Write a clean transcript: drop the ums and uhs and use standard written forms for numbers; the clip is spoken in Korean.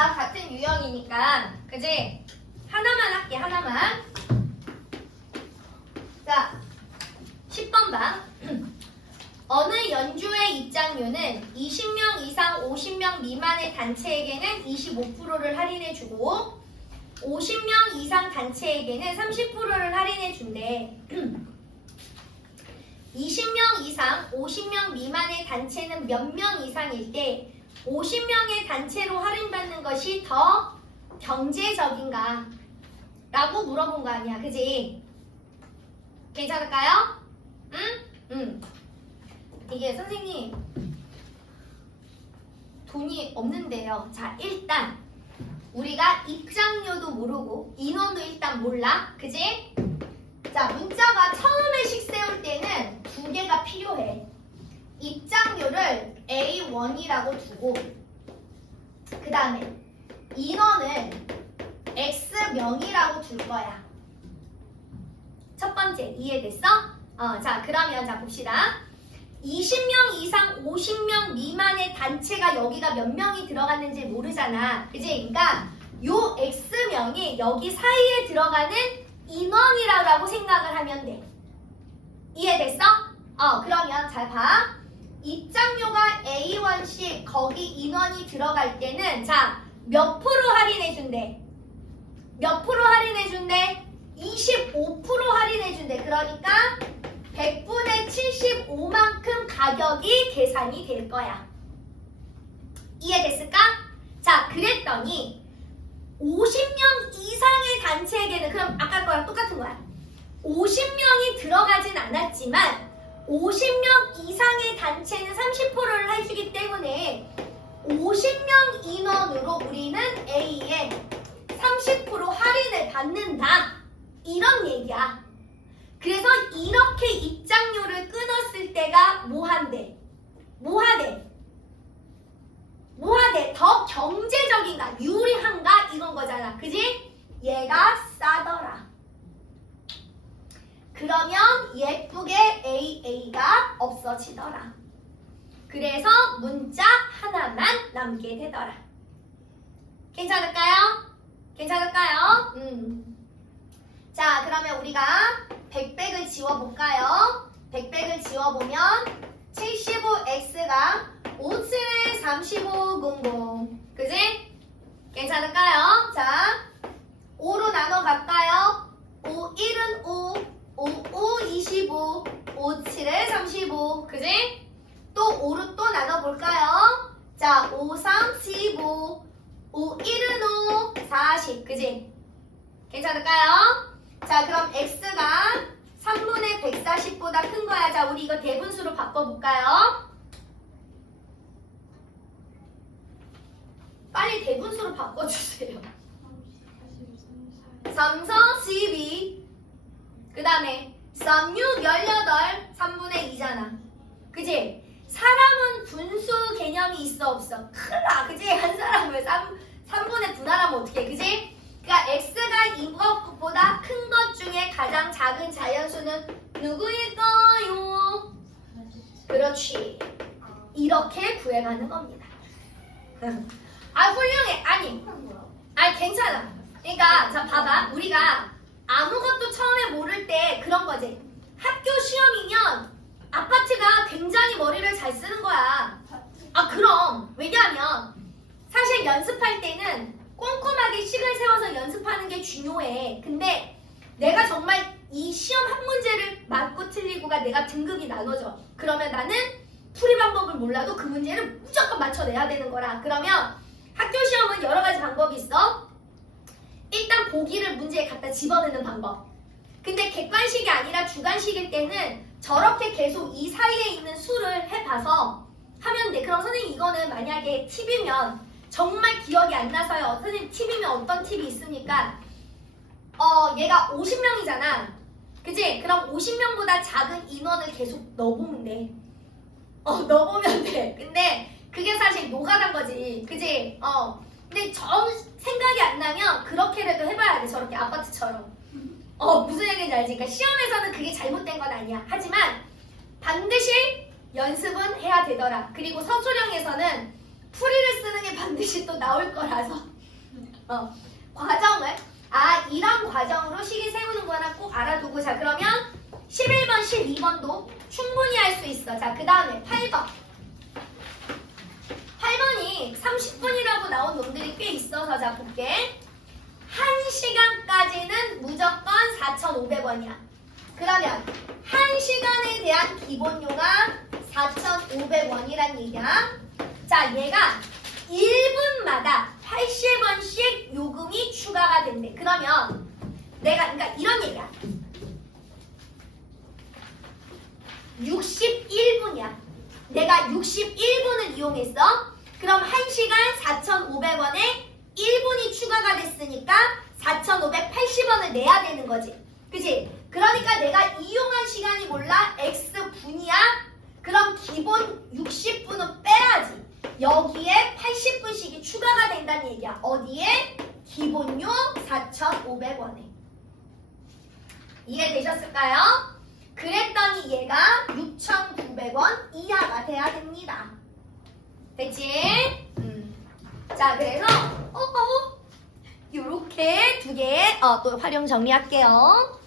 다 같은 유형이니까 그지? 하나만 할게 하나만. 자 10번 봐. 어느 연주회 입장료는 20명 이상 50명 미만의 단체에게는 25%를 할인해주고 50명 이상 단체에게는 30%를 할인해준대. 20명 이상 50명 미만의 단체는 몇 명 이상일 때 50명의 단체로 할인받는 것이 더 경제적인가? 라고 물어본 거 아니야. 그지? 괜찮을까요? 응? 이게 선생님 돈이 없는데요. 자, 일단 우리가 입장료도 모르고 인원도 일단 몰라. 그지? 자, 문자가 처음에 식 세울 때는 두 개가 필요해. 입장료를 A1이라고 두고 그 다음에 인원을 X명이라고 둘 거야. 첫 번째 이해됐어? 자 그러면 자 봅시다. 20명 이상 50명 미만의 단체가 여기가 몇 명이 들어갔는지 모르잖아. 그지? 그러니까 요 X명이 여기 사이에 들어가는 인원이라고 생각을 하면 돼. 이해됐어? 그러면 잘 봐. 입장료가 A1씩 거기 인원이 들어갈 때는 자, 몇 프로 할인해준대? 몇 프로 할인해준대? 25% 할인해준대. 그러니까 100분의 75만큼 가격이 계산이 될 거야. 이해됐을까? 자, 그랬더니 50명 이상의 단체에게는 그럼 아까 거랑 똑같은 거야. 50명이 들어가진 않았지만 50명 이상의 단체는 30%를 해주기 때문에 50명 인원으로 우리는 A에 30% 할인을 받는다. 이런 얘기야. 그래서 이렇게 입장료를 끊었을 때가 뭐한대? 더 경제적인가? 유리한가? 이건 거잖아. 그지? 얘가 싸더라. 그러면 예쁘게 AA가 없어지더라. 그래서 문자 하나만 남게 되더라. 괜찮을까요? 자, 그러면 우리가 100백을 지워볼까요? 100백을 지워보면 75x가 57에 3500 그지? 괜찮을까요? 자, 5로 나눠 갈까요? 5, 1은 5, 5, 5, 25, 5, 7에 35 그지? 또 5로 또 나눠볼까요? 자, 5, 3, 15 5, 1은 5, 40 그지? 괜찮을까요? 자, 그럼 x가 3분의 140보다 큰 거야. 자, 우리 이거 대분수로 바꿔볼까요? 빨리 대분수로 바꿔주세요. 3, 4, 12 그 다음에 3, 6, 18 3분의 2잖아. 그지? 사람은 분수 개념이 있어 없어? 큰일 나. 그지? 한 사람을 3분의 분할하면 어떡해. 그지? 그러니까 x가 이것보다 큰 것 중에 가장 작은 자연수는 누구일까요? 그렇지. 이렇게 구해가는 겁니다. 훌륭해. 아니 괜찮아. 그러니까 자 봐봐. 우리가 아무것도 처음에 모를 때 그런 거지. 학교 시험이면 아파트가 굉장히 머리를 잘 쓰는 거야. 그럼 왜냐하면 사실 연습할 때는 꼼꼼하게 식을 세워서 연습하는 게 중요해. 근데 내가 정말 이 시험 한 문제를 맞고 틀리고가 내가 등급이 나눠져. 그러면 나는 풀이 방법을 몰라도 그 문제를 무조건 맞춰내야 되는 거라. 그러면 학교 시험은 여러 가지 방법이 있어. 일단 보기를 문제에 갖다 집어넣는 방법. 근데 객관식이 아니라 주관식일 때는 저렇게 계속 이 사이에 있는 수를 해봐서 하면 돼. 그럼 선생님 이거는 만약에 팁이면 정말 기억이 안 나서요. 선생님 팁이면 어떤 팁이 있습니까? 얘가 50명이잖아. 그치? 그럼 50명보다 작은 인원을 계속 넣어보면 돼. 넣어보면 돼. 근데 그게 사실 노가다인 거지. 그치? 근데 생각이 안 나면 그렇게라도 해봐야 돼. 저렇게 아파트처럼. 무슨 얘기인지 알지? 그러니까 시험에서는 그게 잘못된 건 아니야. 하지만 반드시 연습은 해야 되더라. 그리고 서술형에서는 풀이를 쓰는 게 반드시 또 나올 거라서 과정을 이런 과정으로 식이 세우는 거나 꼭 알아두고 자 그러면 11번, 12번도 충분히 할 수 있어. 자 그 다음에 8번 8번이 30분이라고 나온 놈들이 꽤 있어서 자 볼게. 1시간까지는 무조건 4,500원이야. 그러면 1시간에 대한 기본료가 4,500원이란 얘기야. 자, 얘가 1분마다 80원씩 요금이 추가가 된대. 그러면 내가 그러니까 이런 얘기야. 61분이야. 내가 61분을 이용했어. 그럼 1시간 4,500원에 1분이 추가가 됐으니까 4,580원을 내야 되는 거지. 그치? 그러니까 내가 이용한 시간이 몰라? X분이야? 그럼 기본 60분은 빼야지. 여기에 80분씩이 추가가 된다는 얘기야. 어디에? 기본료 4,500원에. 이해되셨을까요? 그랬더니 얘가 6,900원 이하가 돼야 됩니다. 됐지? 자, 그래서 요렇게 두 개 또 활용 정리할게요.